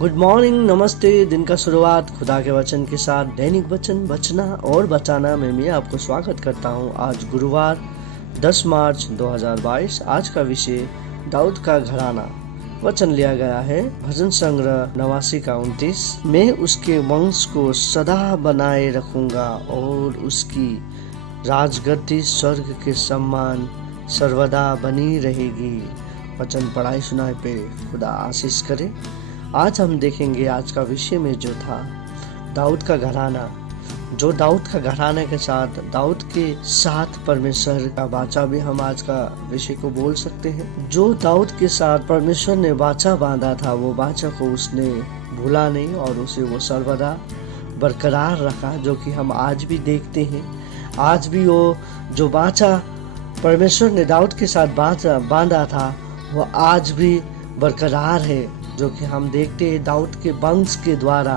Good morning, नमस्ते। दिन का शुरुआत खुदा के वचन के साथ दैनिक वचन बचना और बचाना में मैं आपको स्वागत करता हूं। आज गुरुवार 10 मार्च 2022। आज का विषय दाऊद का घराना। वचन लिया गया है भजन संग्रह 89 का 29। मैं उसके वंश को सदा बनाए रखूंगा और उसकी राजगद्दी स्वर्ग के सम्मान सर्वदा बनी रहेगी। वचन पढ़ाई सुनाई पे खुदा आशीष करे। आज हम देखेंगे आज का विषय में जो था दाऊद का घराना। जो दाऊद का घराने के साथ दाऊद के साथ परमेश्वर का वाचा भी हम आज का विषय को बोल सकते हैं। जो दाऊद के साथ परमेश्वर ने वाचा बांधा था वो वाचा को उसने भूला नहीं और उसे वो सर्वदा बरकरार रखा, जो कि हम आज भी देखते हैं। आज भी वो जो वाचा परमेश्वर ने दाऊद के साथ बांधा था वो आज भी बरकरार है, जो कि हम देखते हैं दाऊद के वंश के द्वारा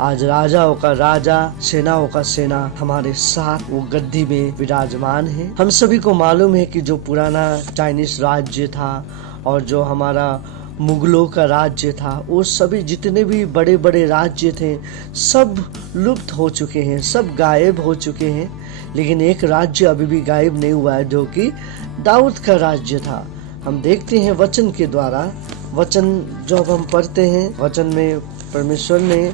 आज राजाओं का राजा, सेनाओं का सेना हमारे साथ वो गद्दी में विराजमान है। हम सभी को मालूम है कि जो पुराना चाइनीज राज्य था और जो हमारा मुगलों का राज्य था, वो सभी जितने भी बड़े बड़े राज्य थे सब लुप्त हो चुके हैं, सब गायब हो चुके हैं। लेकिन एक राज्य अभी भी गायब नहीं हुआ है, जो कि दाऊद का राज्य था। हम देखते हैं वचन के द्वारा, वचन जब हम पढ़ते हैं, वचन में परमेश्वर ने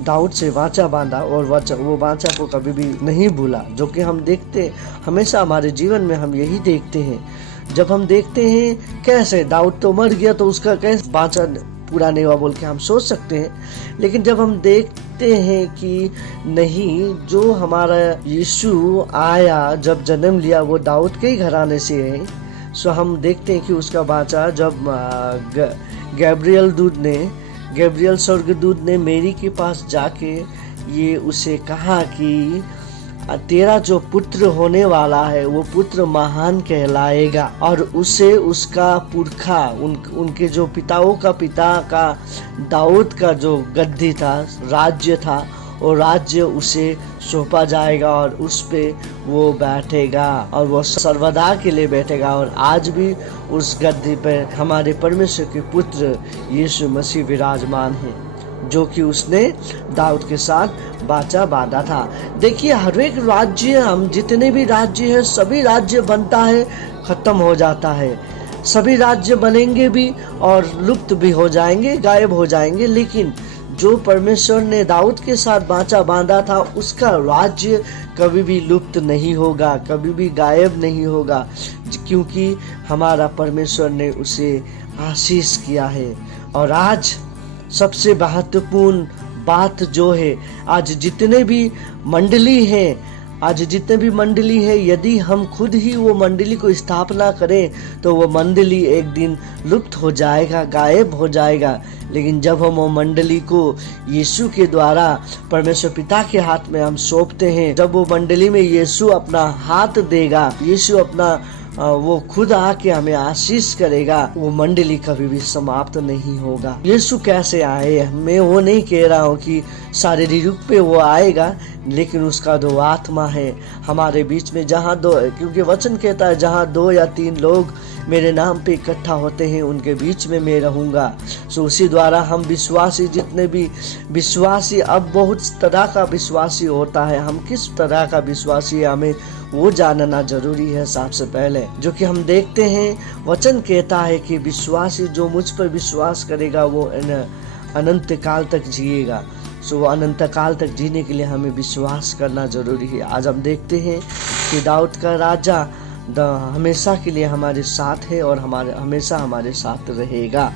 दाऊद से वाचा बांधा और वो वाचा को कभी भी नहीं भूला, जो कि हम देखते हमेशा हमारे जीवन में हम यही देखते हैं। जब हम देखते हैं कैसे दाऊद तो मर गया तो उसका कैसे वाचा पूरा नहीं हुआ बोल के हम सोच सकते हैं, लेकिन जब हम देखते हैं कि नहीं, जो हमारा यीशु आया, जब जन्म लिया वो दाऊद के ही घराने से है। सो हम देखते हैं कि उसका वाचा जब गैब्रियल स्वर्गदूत ने मेरी के पास जाके ये उसे कहा कि तेरा जो पुत्र होने वाला है वो पुत्र महान कहलाएगा और उसे उसका पुरखा उनके जो पिताओं का पिता का दाऊद का जो गद्दी था, राज्य था, और राज्य उसे सौंपा जाएगा और उस पे वो बैठेगा और वो सर्वदा के लिए बैठेगा। और आज भी उस गद्दी पर हमारे परमेश्वर के पुत्र यीशु मसीह विराजमान है, जो कि उसने दाऊद के साथ वाचा बांधा था। देखिए, हर एक राज्य, हम जितने भी राज्य हैं, सभी राज्य बनता है, खत्म हो जाता है। सभी राज्य बनेंगे भी और लुप्त भी हो जाएंगे, गायब हो जाएंगे। लेकिन जो परमेश्वर ने दाऊद के साथ वाचा बांधा था उसका राज्य कभी भी लुप्त नहीं होगा, कभी भी गायब नहीं होगा, क्योंकि हमारा परमेश्वर ने उसे आशीष किया है। और आज सबसे महत्वपूर्ण बात जो है, आज जितने भी मंडली है, यदि हम खुद ही वो मंडली को स्थापना करें तो वो मंडली एक दिन लुप्त हो जाएगा, गायब हो जाएगा। लेकिन जब हम वो मंडली को यीशु के द्वारा परमेश्वर पिता के हाथ में हम सौंपते हैं, जब वो मंडली में यीशु अपना हाथ देगा, यीशु अपना वो खुद आके हमें आशीष करेगा, वो मंडली कभी भी समाप्त नहीं होगा। यीशु कैसे आए, मैं वो नहीं कह रहा हूँ कि शारीरिक रूप पे वो आएगा, लेकिन उसका जो आत्मा है हमारे बीच में, जहाँ दो, क्योंकि वचन कहता है जहाँ 2 या 3 लोग मेरे नाम पे इकट्ठा होते हैं उनके बीच में मैं रहूंगा। सो उसी द्वारा हम विश्वासी, जितने भी विश्वासी, अब बहुत तरह का विश्वासी होता है, हम किस तरह का विश्वासी है हमें वो जानना जरूरी है सबसे पहले। जो कि हम देखते हैं वचन कहता है कि विश्वासी जो मुझ पर विश्वास करेगा वो अनंत काल तक जिएगा। सो अनंत काल तक जीने के लिए हमें विश्वास करना जरूरी है। आज हम देखते हैं कि दाऊद का राजा हमेशा के लिए हमारे साथ है और हमेशा हमारे साथ रहेगा।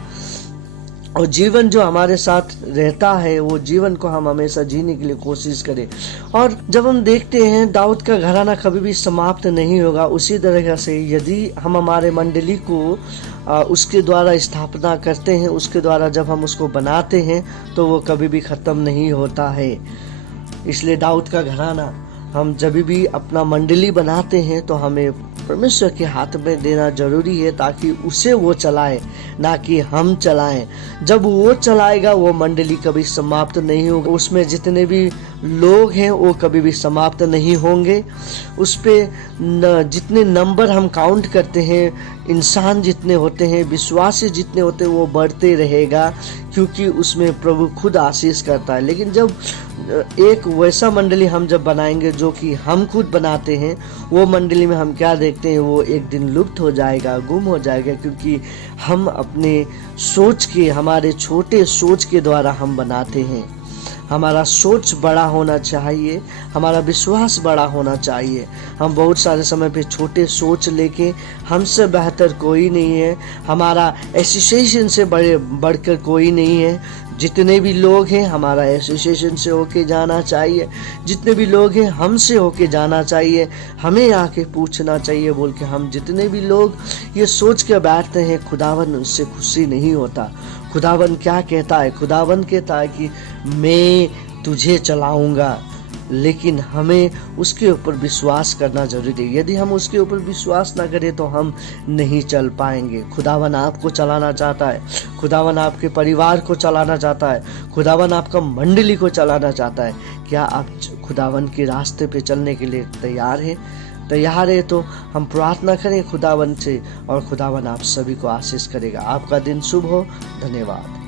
और जीवन जो हमारे साथ रहता है वो जीवन को हम हमेशा जीने के लिए कोशिश करें। और जब हम देखते हैं दाऊद का घराना कभी भी समाप्त नहीं होगा, उसी तरह से यदि हम हमारे मंडली को उसके द्वारा स्थापना करते हैं, उसके द्वारा जब हम उसको बनाते हैं तो वो कभी भी ख़त्म नहीं होता है। इसलिए दाऊद का घराना, हम जब भी अपना मंडली बनाते हैं तो हमें परमेश्वर के हाथ में देना जरूरी है, ताकि उसे वो चलाए, ना कि हम चलाएं। जब वो चलाएगा वो मंडली कभी समाप्त नहीं होगी, उसमें जितने भी लोग हैं वो कभी भी समाप्त नहीं होंगे। उस पे जितने नंबर हम काउंट करते हैं, इंसान जितने होते हैं, विश्वासी जितने होते हैं, वो बढ़ते रहेगा, क्योंकि उसमें प्रभु खुद आशीष करता है। लेकिन जब एक वैसा मंडली हम जब बनाएंगे जो कि हम खुद बनाते हैं, वो मंडली में हम क्या देखते हैं, वो एक दिन लुप्त हो जाएगा, गुम हो जाएगा, क्योंकि हम अपने सोच के, हमारे छोटे सोच के द्वारा हम बनाते हैं। हमारा सोच बड़ा होना चाहिए, हमारा विश्वास बड़ा होना चाहिए। हम बहुत सारे समय पे छोटे सोच लेके हमसे बेहतर कोई नहीं है, हमारा एसोसिएशन से बढ़कर कोई नहीं है। जितने भी लोग हैं हमारा एसोसिएशन से होके जाना चाहिए, जितने भी लोग हैं हमसे होके जाना चाहिए, हमें आके पूछना चाहिए बोल के हम जितने भी लोग ये सोच के बैठते हैं, खुदावन उससे खुशी नहीं होता। खुदावन क्या कहता है? खुदावन कहता है कि मैं तुझे चलाऊंगा, लेकिन हमें उसके ऊपर विश्वास करना जरूरी है। यदि हम उसके ऊपर विश्वास ना करें तो हम नहीं चल पाएंगे। खुदावन आपको चलाना चाहता है, खुदावन आपके परिवार को चलाना चाहता है, खुदावन आपका मंडली को चलाना चाहता है। क्या आप खुदावन के रास्ते पे चलने के लिए तैयार हैं? तैयार है तो हम प्रार्थना करें खुदावन से, और खुदावन आप सभी को आशीष करेगा। आपका दिन शुभ हो। धन्यवाद।